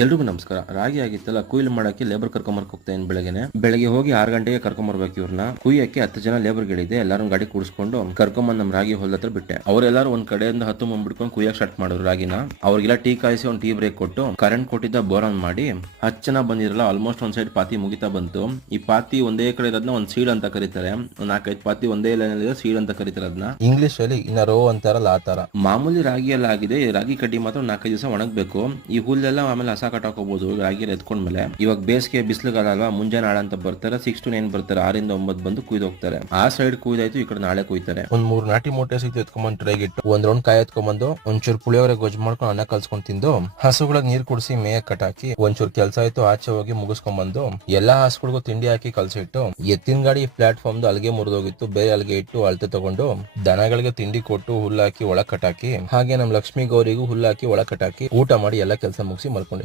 ಎಲ್ರಿಗೂ ನಮಸ್ಕಾರ. ರಾಗಿ ಆಗಿತ್ತಲ್ಲ, ಕುಯ್ಲು ಮಾಡಕ್ಕೆ ಲೇಬರ್ ಕರ್ಕೊಂಬರ್ಕ್ ಹೋಗ್ತಾ ಇನ್ ಬೆಳಗ್ಗೆ ಹೋಗಿ 6 ಗಂಟೆಗೆ ಕರ್ಕೊಂಬರ್ಬೇಕು ಇವ್ರನ್ನ. ಕುಯ್ಯಕ್ಕೆ 10 ಜನ ಲೇಬರ್ ಗಳಿದೆ. ಎಲ್ಲರೂ ಗಾಡಿ ಕೂಡಿಸ್ಕೊಂಡು ಕರ್ಕೊಂಬಂದ್ ನಮ್ ರಾಗಿ ಹೊಲ ಹತ್ರ ಬಿಟ್ಟೆ. ಅವರೆಲ್ಲರೂ ಒಂದ್ ಕಡೆಯಿಂದ 10 ಮುಂಬಿಡ್ಕೊಂಡು ಕುಯ್ಯಕ್ ಸ್ಟಾರ್ಟ್ ಮಾಡಿದ್ರು ರಾಗಿನ. ಅವ್ರಿಗೆಲ್ಲ ಟೀ ಕಾಯಿಸಿ ಒಂದ್ ಟೀ ಬ್ರೇಕ್ ಕೊಟ್ಟು ಕರೆಂಟ್ ಕೊಟ್ಟಿದ್ದ ಬೋರ್ ಆನ್ ಮಾಡಿ 10 ಜನ ಬಂದಿರಲ್ಲ. ಆಲ್ಮೋಸ್ಟ್ ಒಂದ್ ಸೈಡ್ ಪಾತಿ ಮುಗಿತಾ ಬಂತು. ಈ ಪಾತಿ ಒಂದೇ ಕಡೆ ಇರೋದನ್ನ ಒಂದ್ ಸೀಡ್ ಅಂತ ಕರೀತಾರೆ. 4-5 ಪಾತಿ ಒಂದೇ ಲೈನ್ ಸೀಡ್ ಅಂತ ಕರೀತಾರೆ ಅದನ್ನ. ಇಂಗ್ಲಿಷ್ ಅಲ್ಲಿ ಇನ್ನ ರೋ ಅಂತಾರಲ್ಲ ಆ ತರ. ಮಾಮೂಲಿ ರಾಗಿ ಎಲ್ಲ ಆಗಿದೆ. ರಾಗಿ ಕಡ್ಡಿ ಮಾತ್ರ 4-5 ದಿವಸ ಒಣಗಬೇಕು. ಈ ಹುಲ್ಲೆಲ್ಲ ಆಮೇಲೆ ಹಸ ಕಟ್ಟಾಕೋಬಹುದು ರಾಗಿ ಎತ್ಕೊಂಡ್ಮೇಲೆ. ಇವಾಗ ಬೇಸಿಗೆ ಬಿಸಿಲುಗಾಲ ಅಲ್ವಾ, ಮುಂಜಾನೆ ನಾಳೆ ಅಂತ ಬರ್ತಾರೆ. 6 to 9 ಬರ್ತಾರೆ. 6 ಇಂದ 9 ಬಂದು ಕುಯ್ದು ಹೋಗ್ತಾರೆ. ಆ ಸೈಡ್ ಕುಯ್ದಾಯ್ತು, ಈ ಕಡೆ ನಾಳೆ ಕುಯ್ತಾರೆ. ಒಂದ್ 3 ನಾಟಿ ಮೂಟೆ ಸಿಕ್ತು ಎತ್ಕೊಂಡ್ಬಂದ್ ಟ್ರೈಗೆ ಇಟ್ಟು ಒಂದ್ ರೌಂಡ್ ಕಾಯಿ ಎತ್ಕೊಂಡ್ಬಂದು ಒಂಚೂರು ಪುಳಿಯೋಗರೆ ಗೊಜ್ಜು ಮಾಡ್ಕೊಂಡು ಅನ್ನ ಕಲ್ಸ್ಕೊಂಡ್ ತಿಂದು ಹಸುಗಳಿಗೆ ನೀರ್ ಕುಡಿಸಿ ಮೇಯ ಕಟಾಕಿ ಒಂಚೂರು ಕೆಲಸ ಆಯ್ತು ಆಚೆ ಹೋಗಿ ಮುಗಿಸ್ಕೊಂಡ್ಬಂದು ಎಲ್ಲಾ ಹಸುಗಳಿಗೂ ತಿಂಡಿ ಹಾಕಿ ಕಲ್ಸಿಟ್ಟು ಎತ್ತಿನ ಗಾಡಿ ಪ್ಲಾಟ್ಫಾರ್ಮ್ ಅಲ್ಗೆ ಮುರಿದೋಗಿತ್ತು. ಬೇರೆ ಅಲ್ಗೆ ಇಟ್ಟು ಅಳತೆ ತಗೊಂಡು ದನಗಳಿಗೆ ತಿಂಡಿ ಕೊಟ್ಟು ಹುಲ್ಲಾಕಿ ಒಳ ಕಟಾಕಿ, ಹಾಗೆ ನಮ್ ಲಕ್ಷ್ಮಿ ಗೌರಿಗೂ ಹುಲ್ಲಾಕಿ ಒಳ ಕಟಾಕಿ ಊಟ ಮಾಡಿ ಎಲ್ಲಾ ಕೆಲಸ ಮುಗಿಸಿ ಮಲ್ಕೊಂಡೆ.